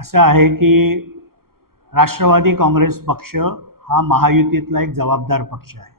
असं आहे की राष्ट्रवादी काँग्रेस पक्ष हा महायुतीतला एक जबाबदार पक्ष आहे.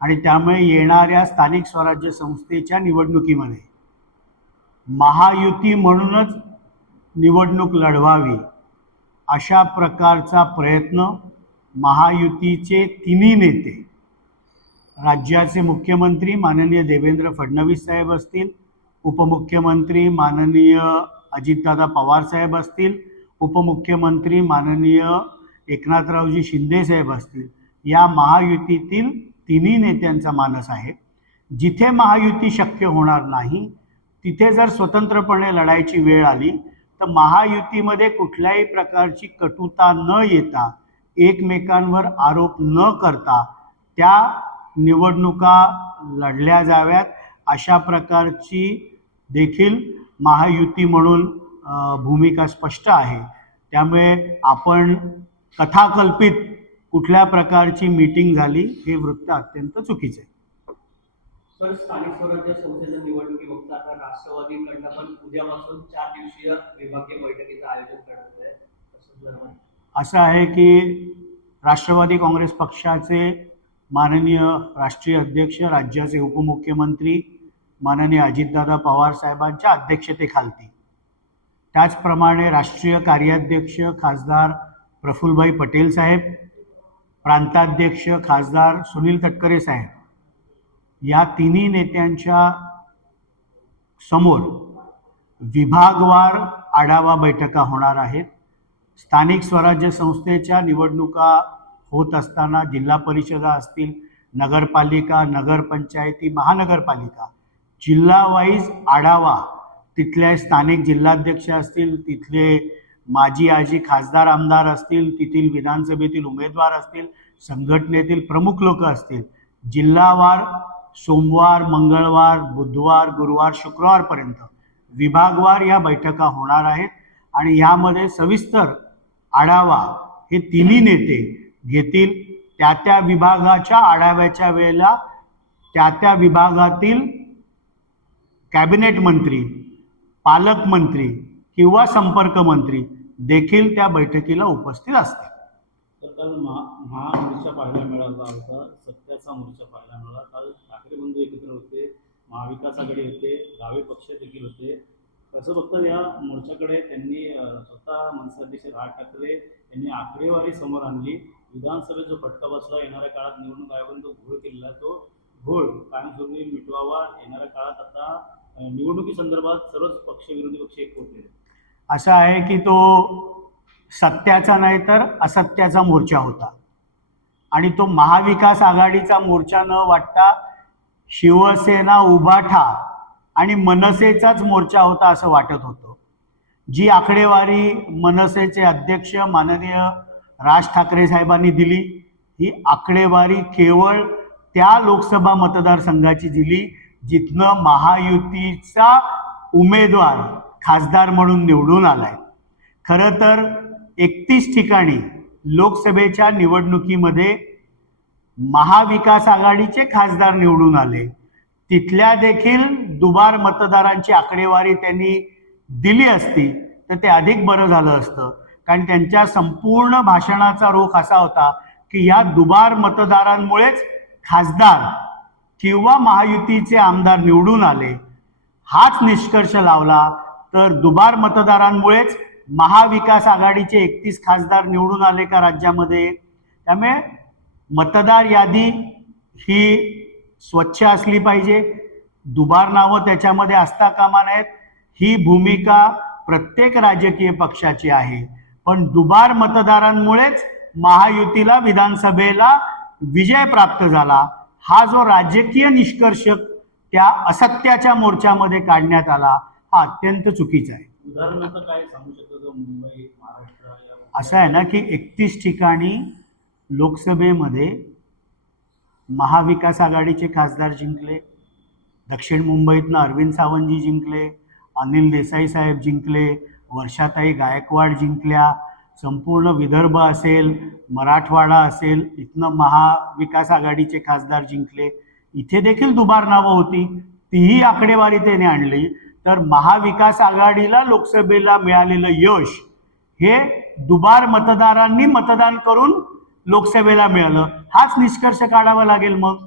आणि त्यामुळे येणाऱ्या स्थानिक स्वराज्य संस्थेच्या निवडणुकीमध्ये महायुती म्हणूनच निवडणूक लढवावी अशा प्रकारचा प्रयत्न महायुतीचे तिन्ही नेते राज्याचे मुख्यमंत्री माननीय देवेंद्र फडणवीस साहेब असतील उपमुख्यमंत्री माननीय अजितदादा पवार साहेब असतील उपमुख्यमंत्री माननीय एकनाथरावजी शिंदे साहेब असतील या महायुतीतील तिन्ही नेत्यांचा मानस आहे. जिथे महायुती शक्य होणार नाही तिथे जर स्वतंत्रपणे लढायची वेळ आली तर महायुतीमध्ये कुठल्याही प्रकारची कटुता न येता एकमेकांवर आरोप न करता त्या निवडणुका लढल्या जाव्यात. अशा प्रकारची देखील महायुती म्हणून भूमिका स्पष्ट आहे. त्यामुळे आपण कथाकल्पित कुठल्या प्रकारची मीटिंग झाली हे वृत्त अत्यंत चुकीचं. आहे तर स्थानिक स्वराज्य संस्थेच्या निवडणुकी बघता आता राष्ट्रवादीकडनं पण उद्यापासून चार दिवसीय विभागीय बैठकीचं आयोजन करण्यात आहे. असं आहे की राष्ट्रवादी काँग्रेस पक्षाचे माननीय राष्ट्रीय अध्यक्ष राज्याचे उपमुख्यमंत्री माननीय अजितदादा पवार साहेबांच्या अध्यक्षतेखालती. त्याचप्रमाणे राष्ट्रीय कार्याध्यक्ष खासदार प्रफुल्लभाई पटेल साहेब प्रांताध्यक्ष खासदार सुनील तटकरे साहेब. या तिन्ही नेत्यांच्या समोर विभागवार आढावा बैठका होणार आहेत. स्थानिक स्वराज्य संस्थेच्या निवडणुका होत असताना जिल्हा परिषदा असतील नगरपालिका नगरपंचायती महानगरपालिका जिल्हा वाईज आढावा. तिथल्या स्थानिक जिल्हाध्यक्ष असतील तिथले माजी आजी खासदार आमदार असतील तेथील विधानसभेतील उमेदवार असतील संघटनेतील प्रमुख लोक असतील. जिल्हावार सोमवार मंगळवार बुधवार गुरुवार शुक्रवारपर्यंत विभागवार या बैठका होणार आहेत आणि यामध्ये सविस्तर आढावा हे तिन्ही नेते घेतील. त्या त्या विभागाच्या आढाव्याच्या वेळेला त्या त्या विभागातील कॅबिनेट मंत्री पालकमंत्री किंवा संपर्क मंत्री देखील त्या बैठकीला उपस्थित असतात. तर काल महा महामोर्चा पाहायला मिळाला होता सत्याचा मोर्चा पाहायला मिळाला. काल ठाकरे बंधू एकत्र होते महाविकास आघाडी होते डावे पक्ष देखील होते. कसं बघतात या मोर्चाकडे त्यांनी स्वतः मनसाध्यक्ष राज ठाकरे यांनी आकडेवारी समोर आणली. विधानसभेत जो फटका बसला येणाऱ्या काळात निवडणूक आयोगाने जो घोळ केलेला तो घोळ कायमस्वरूपी मिटवावा येणाऱ्या काळात आता निवडणुकीसंदर्भात सर्वच पक्ष विरोधी पक्ष एक होते. असं आहे की तो सत्याचा नाही तर असत्याचा मोर्चा होता. आणि तो महाविकास आघाडीचा मोर्चा न वाटता शिवसेना उभाठा आणि मनसेचाच मोर्चा होता असं वाटत होतं. जी आकडेवारी मनसेचे अध्यक्ष माननीय राज ठाकरे साहेबांनी दिली ही आकडेवारी केवळ त्या लोकसभा मतदारसंघाची दिली जिथनं महायुतीचा उमेदवार खासदार म्हणून निवडून आलाय. खरं तर एकतीस ठिकाणी लोकसभेच्या निवडणुकीमध्ये महाविकास आघाडीचे खासदार निवडून आले. तिथल्या देखील दुबार मतदारांची आकडेवारी त्यांनी दिली असती तर ते अधिक बरं झालं असतं. कारण त्यांच्या संपूर्ण भाषणाचा रोख असा होता की या दुबार मतदारांमुळेच खासदार किंवा महायुतीचे आमदार निवडून आले हाच निष्कर्ष लावला तर दुबार मतदारांमुळेच महाविकास आघाडीचे एकतीस खासदार निवडून आले का राज्यामध्ये? त्यामुळे मतदार यादी ही स्वच्छ असली पाहिजे. दुबार नावं त्याच्यामध्ये असता कामा नयेत. ही भूमिका प्रत्येक राजकीय पक्षाची आहे. पण दुबार मतदारांमुळेच महायुतीला विधानसभेला विजय प्राप्त झाला. हा जो राजकीय निष्कर्ष त्या असत्याच्या मोर्चामध्ये काढण्यात आला हा अत्यंत चुकीचा आहे. उदाहरणार्थ काय सांगू शकतो जो मुंबई महाराष्ट्र या असं आहे ना की एकतीस ठिकाणी लोकसभेमध्ये महाविकास आघाडीचे खासदार जिंकले दक्षिण मुंबईतनं अरविंद सावंतजी जिंकले अनिल देसाई साहेब जिंकले वर्षाताई गायकवाड जिंकल्या संपूर्ण विदर्भ असेल मराठवाडा असेल इथनं महाविकास आघाडीचे खासदार जिंकले. इथे देखील दुबार नावं होती. तीही आकडेवारी त्याने आणली. तर महाविकास आघाडीला लोकसभेला मिळालेलं यश हे दुबार मतदारांनी मतदान करून लोकसभेला मिळालं. हाच निष्कर्ष काढावा लागेल मग.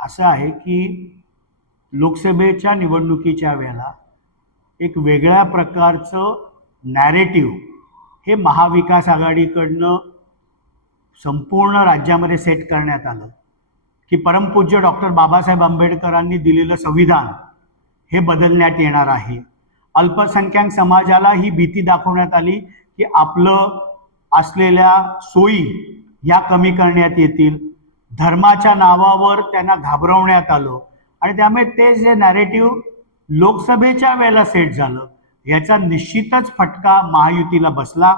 असं आहे की लोकसभेच्या निवडणुकीच्या वेळेला एक वेगळ्या प्रकारचं नॅरेटिव्ह हे महाविकास आघाडीकडनं संपूर्ण राज्यामध्ये सेट करण्यात आलं. की परमपूज्य डॉक्टर बाबासाहेब आंबेडकरांनी दिलेलं संविधान हे बदलण्यात येणार आहे. अल्पसंख्याक समाजाला ही भीती दाखवण्यात आली की आपलं असलेल्या सोयी ह्या कमी करण्यात येतील. धर्माच्या नावावर त्यांना घाबरवण्यात आलं. आणि त्यामुळे ते जे नॅरेटिव्ह लोकसभेच्या वेळेला सेट झालं याचा निश्चितच फटका महायुतीला बसला.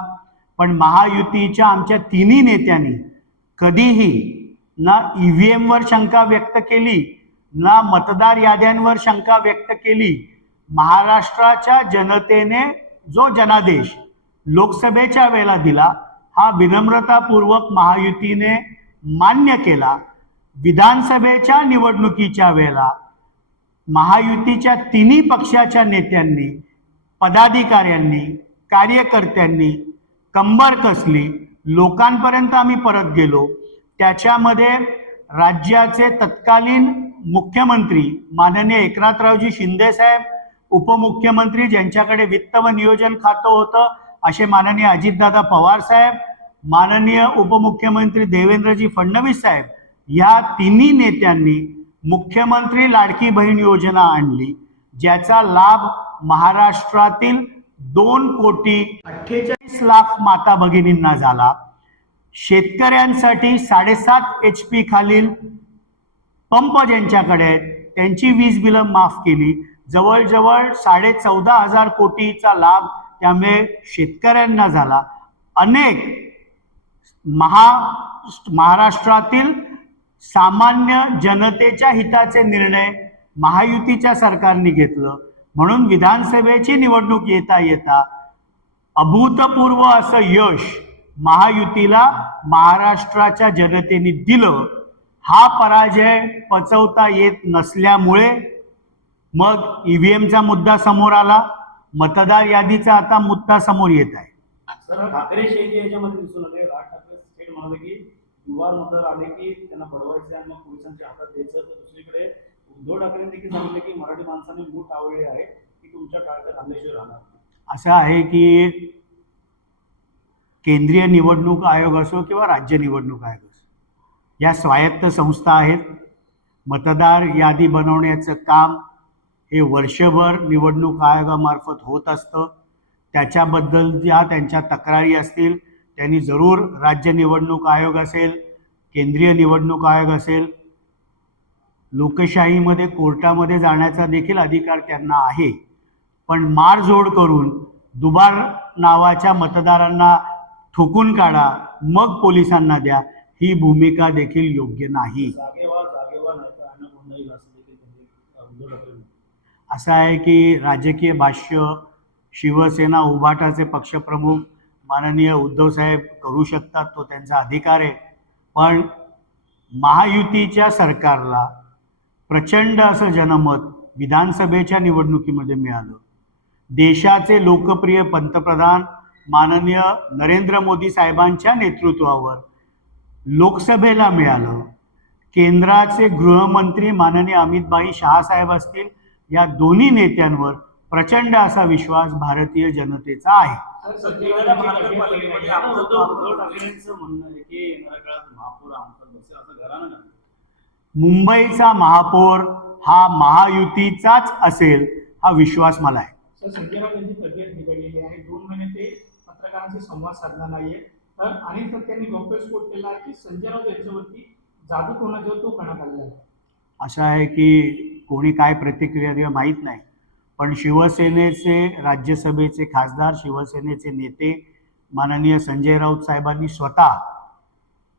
पण महायुतीच्या आमच्या तिन्ही नेत्यांनी कधीही ना ई व्ही एमवर शंका व्यक्त केली ना मतदार याद्यांवर शंका व्यक्त केली महाराष्ट्राच्या जनतेने जो जनादेश लोकसभेच्या वेळेला दिला हा विनम्रतापूर्वक महायुतीने मान्य केला. विधानसभेच्या निवडणुकीच्या वेळेला महायुतीच्या तिन्ही पक्षाच्या नेत्यांनी पदाधिकाऱ्यांनी कार्यकर्त्यांनी कंबर कसली लोकांपर्यंत आम्ही परत गेलो त्याच्यामध्ये राज्याचे तत्कालीन मुख्यमंत्री माननीय एकनाथरावजी शिंदेसाहेब उपमुख्यमंत्री ज्यांच्याकडे वित्त व नियोजन खातं होतं असे माननीय अजितदादा पवार साहेब माननीय उपमुख्यमंत्री देवेंद्रजी फडणवीस साहेब या तिन्ही नेत्यांनी मुख्यमंत्री लाडकी बहीण योजना आणली ज्याचा लाभ महाराष्ट्रातील दोन कोटी अठ्ठेचाळीस लाख माता भगिनींना झाला. शेतकऱ्यांसाठी साडेसात एच पी खालील पंप ज्यांच्याकडे आहेत त्यांची वीज बिलं माफ केली. जवळजवळ साडे चौदा हजार कोटीचा लाभ त्यामुळे शेतकऱ्यांना झाला. अनेक महा महाराष्ट्रातील सामान्य जनतेच्या हिताचे निर्णय महायुतीच्या सरकारने घेतलं. म्हणून विधानसभेची निवडणूक येता येता अभूतपूर्व असं यश महायुतीला महाराष्ट्राच्या जनतेने दिलं. हा पराजय पचवता येत नसल्यामुळे मग ईव्हीएमचा मुद्दा समोर आला. मतदार यादीचा आता मुद्दा समोर येत आहे. आले की युवा मतदार आले की त्यांना बडवायचे आणि मग पोलिसांच्या हातात द्यायचं तर दुसरीकडे उद्धव ठाकरे देखील सांगितले की मराठी माणसाने मूठ आवडले आहे की तुमच्या टाळक्यात हल्ल्याशिवाय राहणार. असं आहे की केंद्रीय निवडणूक आयोग असो किंवा राज्य निवडणूक आयोग असो या स्वायत्त संस्था आहेत. मतदार यादी बनवण्याचं काम हे वर्षभर निवडणूक आयोगामार्फत होत असतं. त्याच्याबद्दल ज्या त्यांच्या तक्रारी असतील त्यांनी जरूर राज्य निवडणूक आयोग असेल केंद्रीय निवडणूक आयोग असेल लोकशाहीमध्ये कोर्टामध्ये जाण्याचा देखील अधिकार त्यांना आहे. पण मारझोड करून दुबार नावाच्या मतदारांना ठोकून काढा मग पोलिसांना द्या ही भूमिका देखील योग्य नाही. असं असं आहे की राजकीय भाष्य शिवसेना उभाटाचे पक्षप्रमुख माननीय उद्धवसाहेब करू शकतात तो त्यांचा अधिकार आहे. पण महायुतीच्या सरकारला प्रचंड असं जनमत विधानसभेच्या निवडणुकीमध्ये मिळालं. देशाचे लोकप्रिय पंतप्रधान माननीय नरेंद्र मोदी साहेबांच्या नेतृत्वावर लोकसभेला मिळालं. केंद्राचे गृहमंत्री माननीय अमितभाई शहासाहेब असतील या दोन्ही नेत्यांवर प्रचंड असा विश्वास भारतीय जनतेचा आहे. मुंबईचा महापौर हा महायुतीचाच असेल हा विश्वास मला आहे. दोन महिने ते पत्रकारांशी संवाद साधला नाहीये. तर अनेक तथ्यांनी गौप्यस्फोट केला की संजय राऊत यांच्यावरती जादू कोणाच्या तो करण्यात आलेला आहे? असं आहे की कोणी काय प्रतिक्रिया द्या माहीत नाही. पण शिवसेनेचे राज्यसभेचे खासदार शिवसेनेचे नेते माननीय संजय राऊत साहेबांनी स्वतः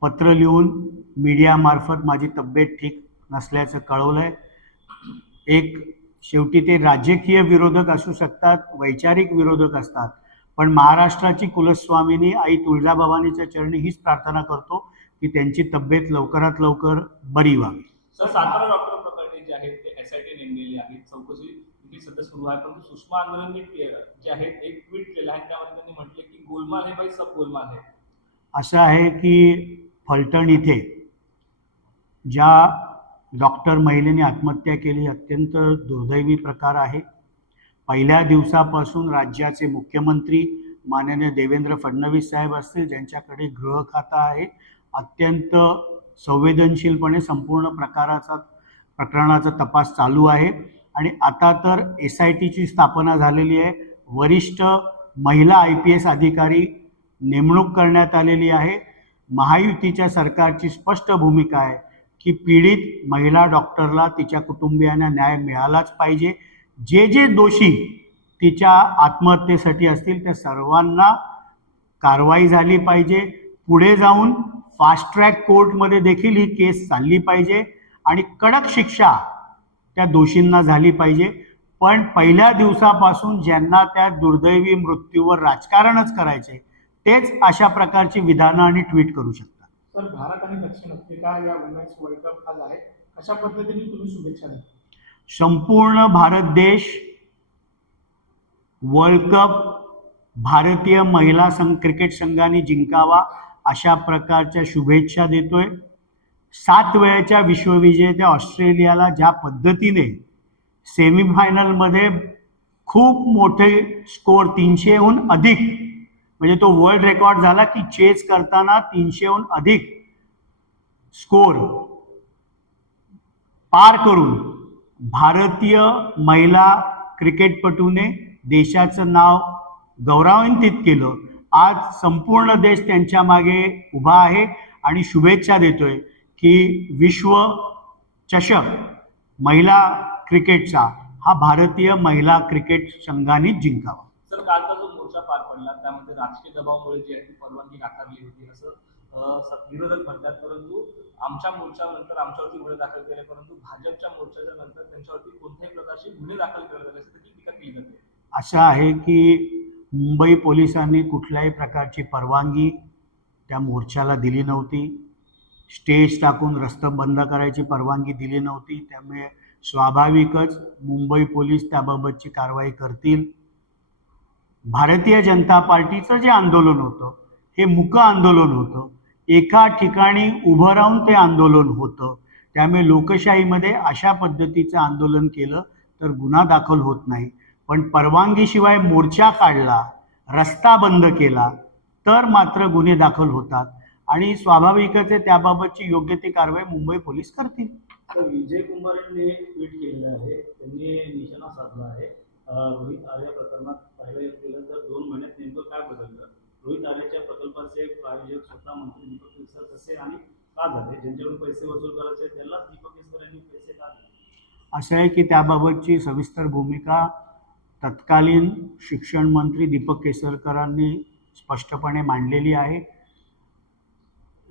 पत्र लिहून मीडियामार्फत माझी तब्येत ठीक नसल्याचं कळवलं आहे एक शेवटी ते राजकीय विरोधक असू शकतात वैचारिक विरोधक असतात पण महाराष्ट्राची कुलस्वामिनी आई तुळजाभवानीच्या चरणी हीच प्रार्थना करतो की त्यांची तब्येत लवकरात लवकर बरी व्हावी. सर सातारा डॉक्टर प्रकरणी जे आहेत ते एस आय टी नेमलेली आहे चौकशी ती सध्या सुरू आहे. परंतु सुषमा आंदोलनने जे आहे एक ट्विट केलं आहे. त्यामध्ये त्यांनी म्हटले की गोलमाल हे बाई सब गोलमाल आहे असं आहे की फलटण इथे ज्या डॉक्टर महिलेने आत्महत्या केली अत्यंत दुर्दैवी प्रकार आहे. पहिल्या दिवसापासून राज्याचे मुख्यमंत्री माननीय देवेंद्र फडणवीस साहेब असतील ज्यांच्याकडे गृह खाता आहे अत्यंत संवेदनशीलपणे संपूर्ण प्रकाराचा प्रकरणाचा तपास चालू आहे. आणि आता तर एस आय टीची स्थापना झालेली आहे. वरिष्ठ महिला आय पी एस अधिकारी नेमणूक करण्यात आलेली आहे. महायुतीच्या सरकारची स्पष्ट भूमिका आहे की पीडित महिला डॉक्टरला तिच्या कुटुंबियांना न्याय मिळालाच पाहिजे. जे जे दोषी तिच्या आत्महत्येसाठी असतील त्या सर्वांना कारवाई झाली पाहिजे. पुढे जाऊन फास्ट ट्रॅक कोर्टमध्ये देखील ही केस चालली पाहिजे. आणि कडक शिक्षा त्या दोषींना झाली पाहिजे. पण पहिल्या दिवसापासून ज्यांना त्या दुर्दैवी मृत्यूवर राजकारणच करायचे तेच अशा प्रकारची विधानं आणि ट्विट करू शकतात. तर भारत आणि दक्षिण आफ्रिका या वुमेन्स वर्ल्ड कप आज आहे. अशा पद्धतीने तुम्ही शुभेच्छा संपूर्ण भारत देश वर्ल्ड कप भारतीय महिला संघ क्रिकेट संघाने जिंकावा अशा प्रकारच्या शुभेच्छा देतोय. सात वेळेच्या विश्वविजेत्या ऑस्ट्रेलियाला ज्या पद्धतीने सेमीफायनलमध्ये खूप मोठे स्कोर तीनशेहून अधिक म्हणजे तो वर्ल्ड रेकॉर्ड झाला की चेस करताना तीनशेहून अधिक स्कोर पार करून भारतीय महिला क्रिकेटपटूने देशाचं नाव गौरवान्वित केलं. आज संपूर्ण देश त्यांच्या मागे उभा आहे आणि शुभेच्छा देतोय. की विश्व चषक महिला क्रिकेटचा हा भारतीय महिला क्रिकेट संघानेच जिंकावा. सर कालचा जो मोर्चा पार पडला. त्यामध्ये राजकीय दबावामुळे जी आहे ती परवानगी नाकारली होती असं विरोधक म्हणतात. परंतु आमच्या मोर्चानंतर आमच्यावरती गुन्हे दाखल केले परंतु भाजपच्या मोर्चाच्या नंतर त्यांच्यावरती कोणत्याही प्रकारचे गुन्हे दाखल आले असं देखील टीका केली जाते. असं आहे की मुंबई पोलिसांनी कुठल्याही प्रकारची परवानगी त्या मोर्चाला दिली नव्हती. स्टेज टाकून रस्ता बंद करायची परवानगी दिली नव्हती. त्यामुळे स्वाभाविकच मुंबई पोलीस त्याबाबतची कारवाई करतील. भारतीय जनता पार्टीचं जे आंदोलन होतं हे मुक आंदोलन होतं. एका ठिकाणी उभं राहून ते आंदोलन होतं. त्यामुळे लोकशाहीमध्ये अशा पद्धतीचं आंदोलन केलं तर गुन्हा दाखल होत नाही. पण परवानगीशिवाय मोर्चा काढला रस्ता बंद केला तर मात्र गुन्हे दाखल होतात. आणि स्वाभाविकच आहे त्याबाबतची योग्य ती कारवाई मुंबई पोलीस करतील. तर विजय कुमार यांनी ट्विट केलेलं आहे. त्यांनी निशाणा साधला आहे. रोहित आर्या प्रकरणात पाहिलं गेलं तर दोन महिन्यात नेमकं काय बदललं? रोहित आर्याच्या प्रकल्पाचे प्रायोजक स्वतः मंत्री दीपक केसकर कसे आणि का झाले? ज्यांच्याकडून पैसे वसूल करायचे त्यालाच दीपक केसकर यांनी पैसे का दिले? असं आहे की त्याबाबतची सविस्तर भूमिका तत्कालीन शिक्षण मंत्री दीपक केसरकरांनी स्पष्टपणे मांडलेली आहे.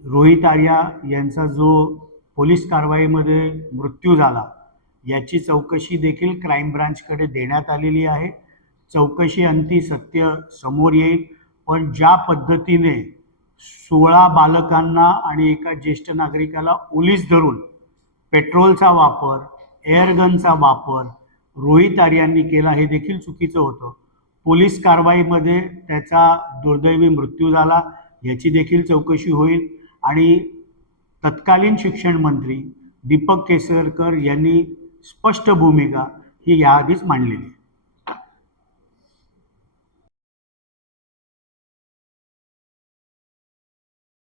रोहित आर्या यांचा जो पोलीस कारवाईमध्ये मृत्यू झाला याची चौकशी देखील क्राईम ब्रांचकडे देण्यात आलेली आहे. चौकशी अंती सत्य समोर येईल पण ज्या पद्धतीने सोळा बालकांना आणि एका ज्येष्ठ नागरिकाला ओलीस धरून पेट्रोलचा वापर एअरगनचा वापर रोहित आर्यांनी केला हे देखील चुकीचं होतं. पोलीस कारवाईमध्ये त्याचा दुर्दैवी मृत्यू झाला याची देखील चौकशी होईल. आणि तत्कालीन शिक्षण मंत्री दीपक केसरकर यांनी स्पष्ट भूमिका ही याआधीच मांडलेली आहे.